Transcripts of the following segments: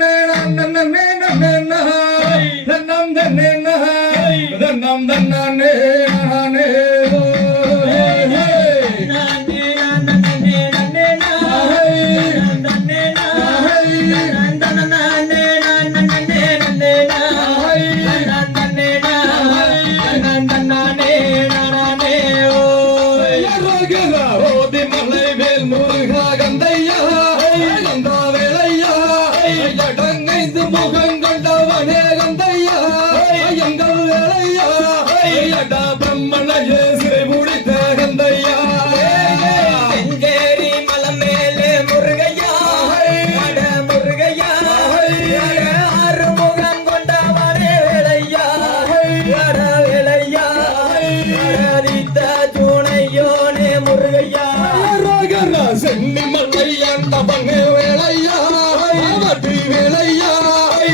ധനം തന്നെ ധനം തന്നെ ஐந்து முகங்கள்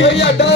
வெய்யாட்டா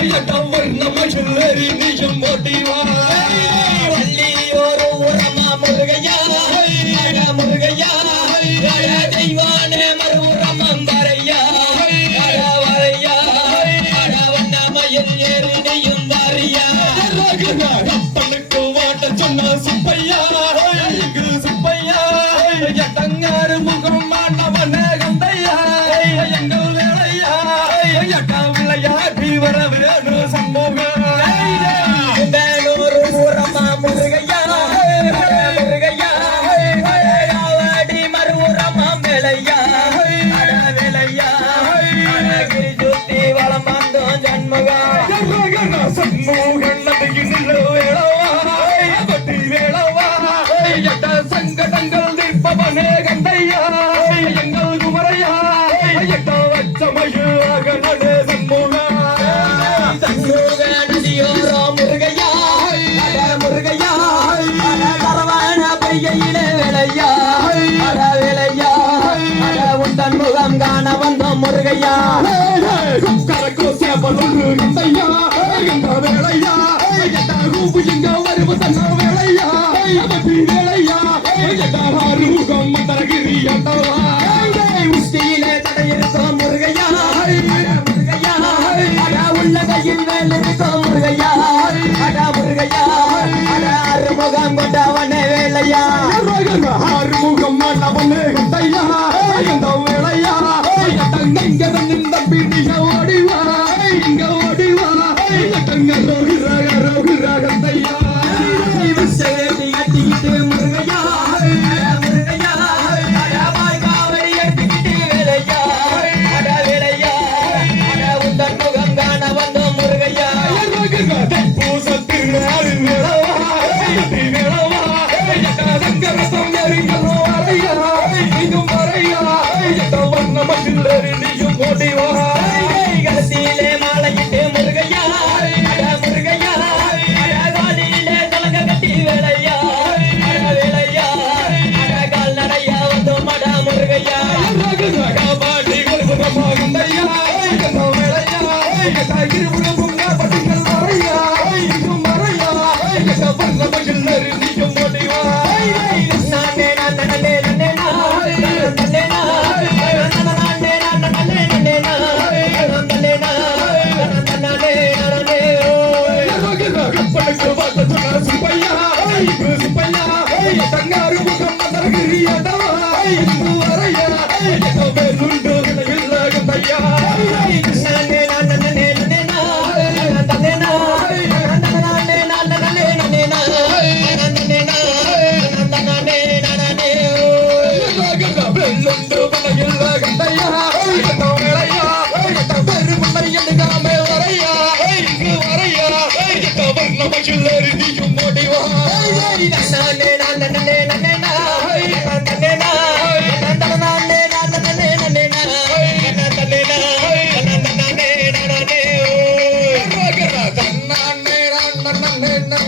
நம்ம சொல்லி நீயும் போட்டிவா சம்பவம் வருகின்றையா என்ற வேலையா எட்டா ரூபு எங்க வருவு தன்ன வேலையா That bullseye.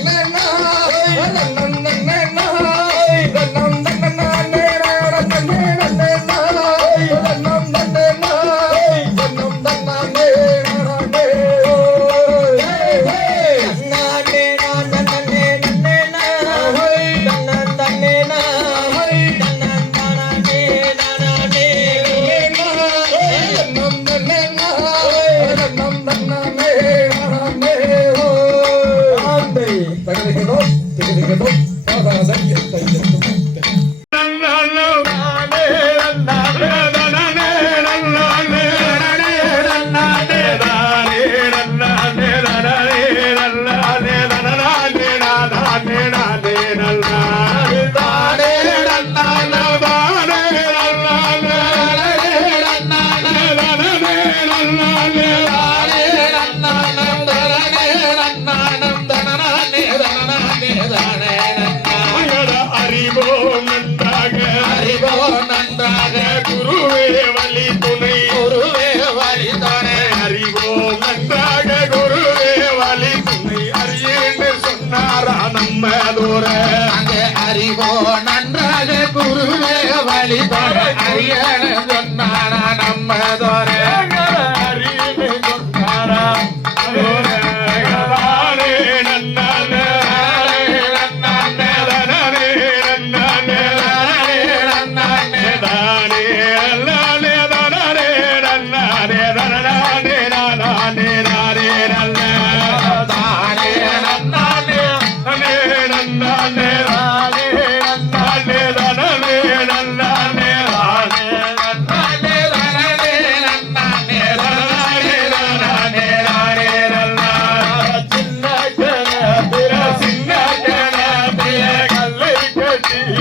நன்னா Dégagez, dégagez, dégagez, கூற அங்க அறிவோ நன்றாக குருவே வழிபட அறியன சொன்னானா நம்மதோ Sim,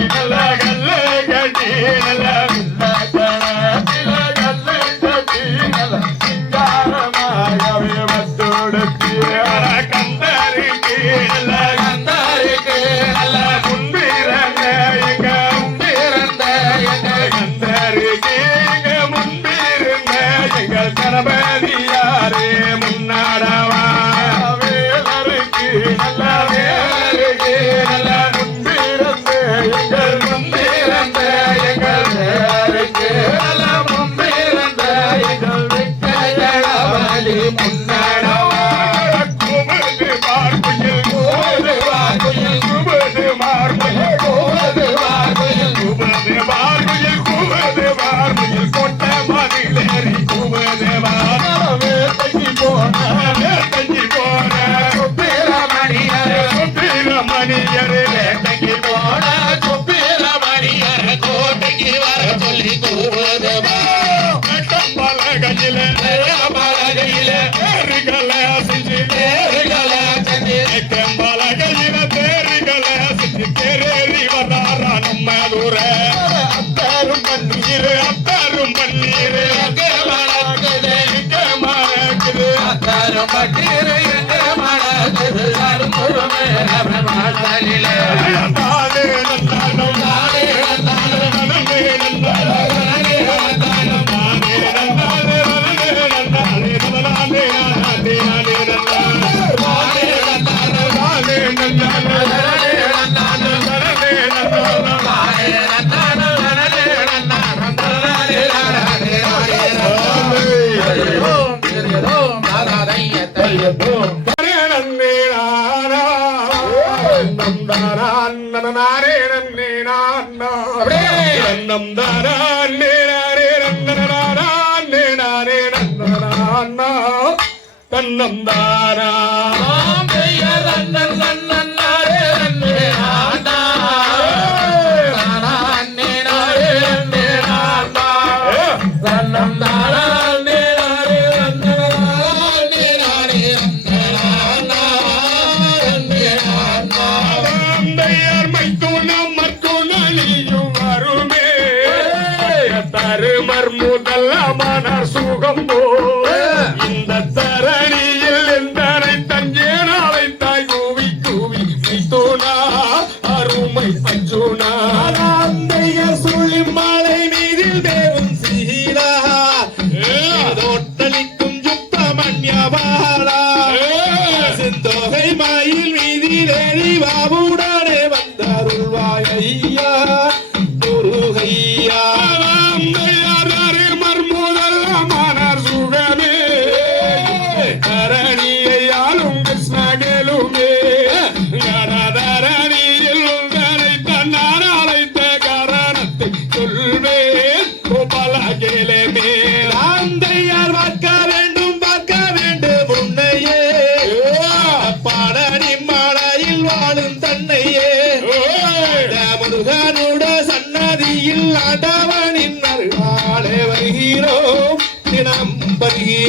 തന്നം ദാരാ തന്നം തന്നന്താരാ തന്നന്താരാ i'm semana.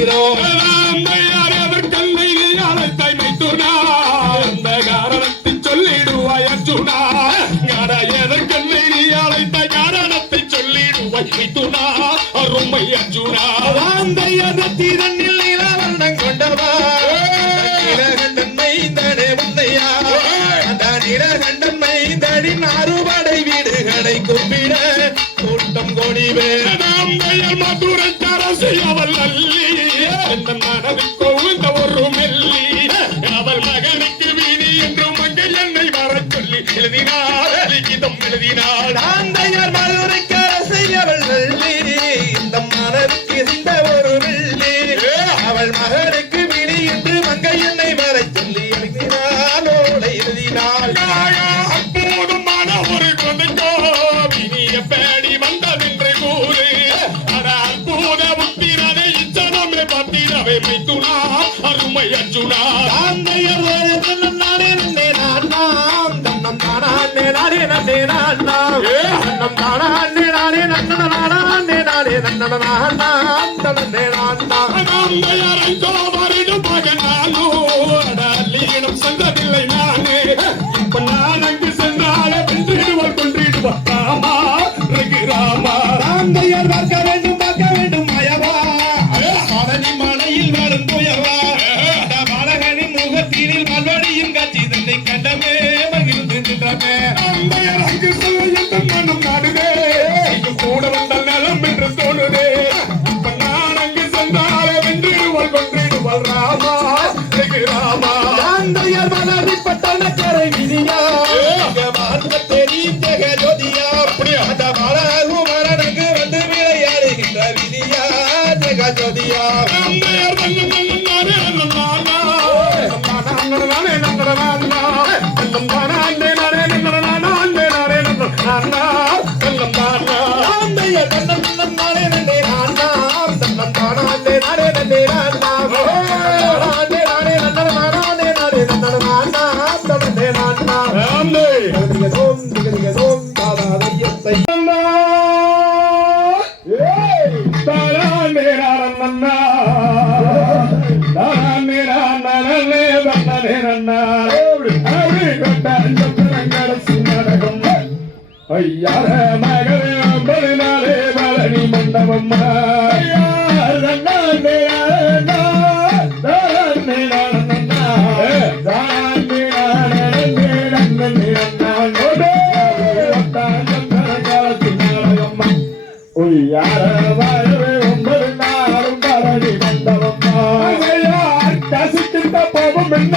அழைக்கிறோம் அருமை அர்ஜுனா. வாந்தைய தத்திரனில் நிலவண்ணம் கொண்டவா? நிலகண்டன் மைந்தனே முன்னையா அந்த நிலகண்டன் மைந்தனின் அறுபடை வீடுகளை கூப்பிட கூட்டம் கொடிவே. நாம் பெயர் மதுரத்தரசு அவள் அல்ல. வருத்தம் மனதில் கூட வந்த நலம் என்று தோணுதே. நான் அங்கு சென்றாலே வென்றிடுவாள் கொன்றிடுவாள் ராமா. ராமா. தந்தையர் மலரிப்ப தனக்கரை விதியா. மார்க்க தெரியும் ஜோதியா. அப்படியா? அந்த மலரும் மரணங்கு வந்து விளையாடுகின்ற விதியா ஜெக ஜோதியா. தந்தையர் ஐயார மகரே ஐம்பது நாளே பழனி மண்டபம்மா யார வரவே ஒன்பது நாளும் பரணி வந்தவம்மா தசித்திருந்த பாவம் என்ன?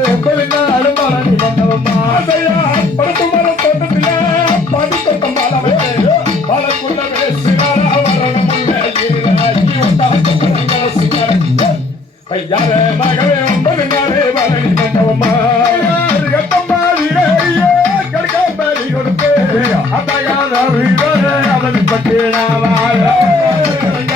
பையாரே மகவே ஒன்பது நாளே வரணி மண்டபமா பட்டு நான் வாழ